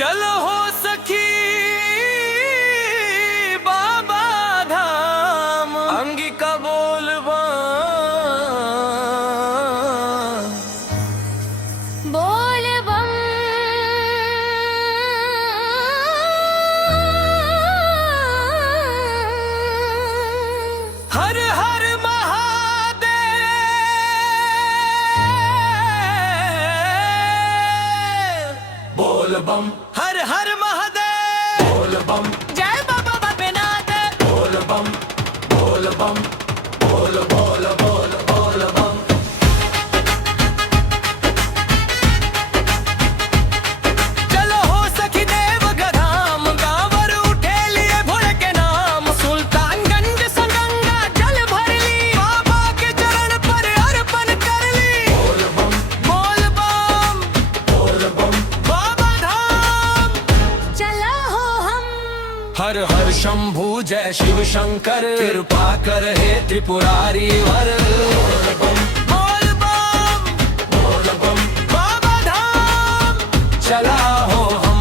चलो हो सखी बाबा धाम, अंगिका बोलबा बोल बम। हर हर महादेव, बोल बम। हर हर महादेव, बोल बम। जय बाबा बैद्यनाथ, बोल बम बोल बम, बोल बोल बोल बोल बम। चलो हो सखी देवघर धाम, गांवर उठे लिए भोले के नाम। सुल्तानगंज से गंगा जल भर ली, बाबा के चरण पर अर्पण कर ली। बोल बम बोल बम, बोल बम बाबा धाम। चला हो हम हर हर शंभू जय शिव शंकर, कृपा कर हे त्रिपुरारी वर। बोल बम बोल बम बाबा धाम। चला हो हम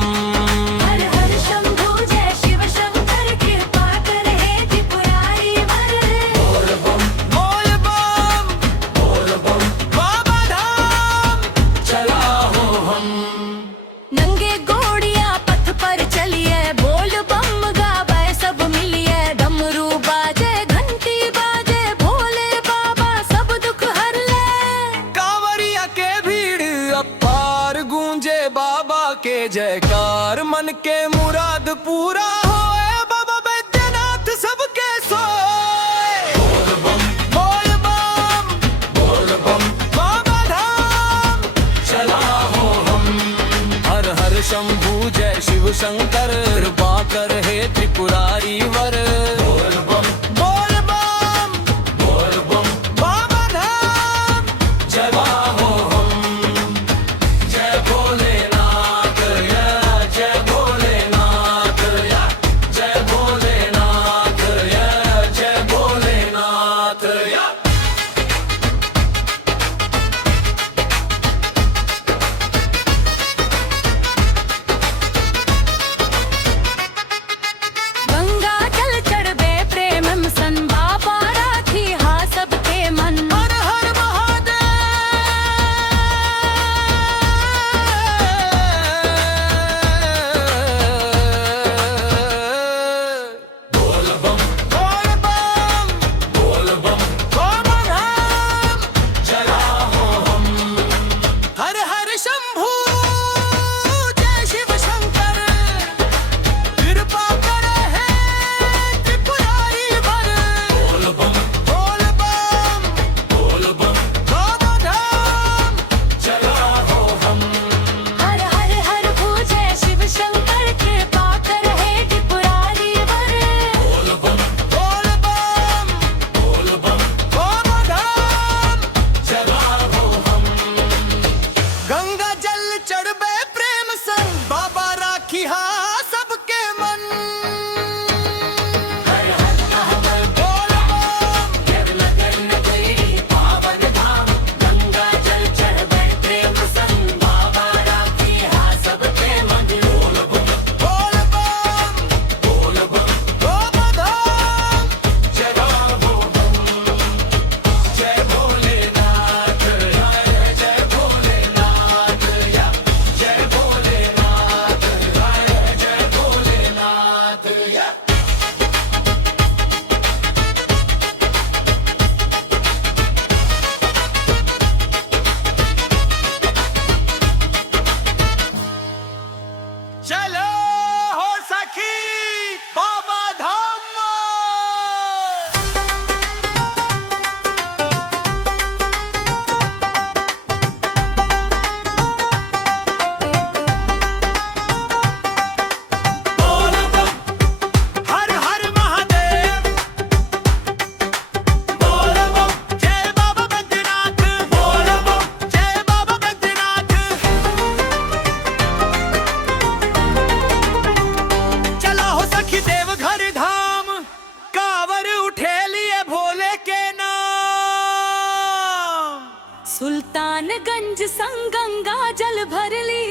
हर हर शंभू जय शिव शंकर, कृपा कर हे त्रिपुरारी वर। बोल बम बाबा धाम। चला हो हम नंगे घोड़िया पथ पर चलिए, बोल बम गावे सब मिलिए। डमरू बाजे घंटी बाजे, भोले बाबा सब दुख हर ले। कांवरिया के भीड़ अपार, गूंजे बाबा के जयकार। मन के मुराद पूरा होए, बाबा बैद्यनाथ सबके सोए। बोल बम बोल बम बाबा धाम। चला हो हम हर हर शंभू जय शिव शंकर, कृपा कर हे त्रिपुरारी वर। बोल बम बाबा धाम। चला हो हम जय भोलेनाथ या जय भोलेनाथ या जय भोलेनाथ या जय भोलेनाथ या। गंगा जल चढ़बे प्रेम सन, बाबा राखी हा सबके मन। हर हर महादेव, बोल बम बोल बम बाबा धाम। चला हो हम हर हर शंभू जय शिव शंकर, कृपा करे है त्रिपुरारी वर। बोल बम बाबा धाम। चला हो हम हर हर हर पूजे शिव शंकर, कृपा कर हे त्रिपुरारी वर। बोल बम बाबा धाम। चला हो हम गंगा जल चढ़बे प्रेम संग, बाबा राखी हा सबके मन। बोल बम बोल बम बाबा धाम। चला हो हम जय भोलेनाथ या जय भोलेनाथ या जय भोलेनाथ या जय भोलेनाथ या। चलो हो सखी बाबा धाम। बोल बम हर हर महादेव, बोल बम जय बाबा बैद्यनाथ, बोल बम जय बाबा बैद्यनाथ। चला हो सखी देवघर धाम, कांवर उठे लिए भोले के नाम। सुल्तानगंज संग गंगा जल भर ली,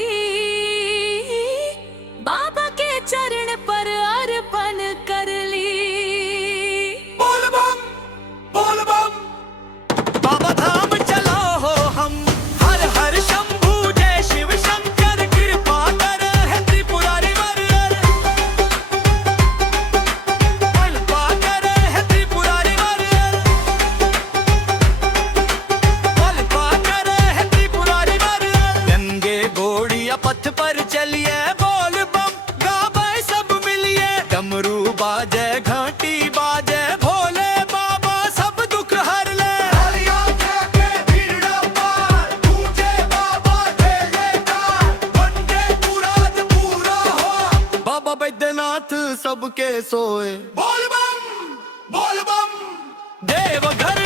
पथ पर चलिए बोल बम गावे सब मिलिए डमरू बाजे घंटी बाजे भोले बाबा सब दुख हर ले बाबा बैद्यनाथ सबके सोए बोल बम देव घर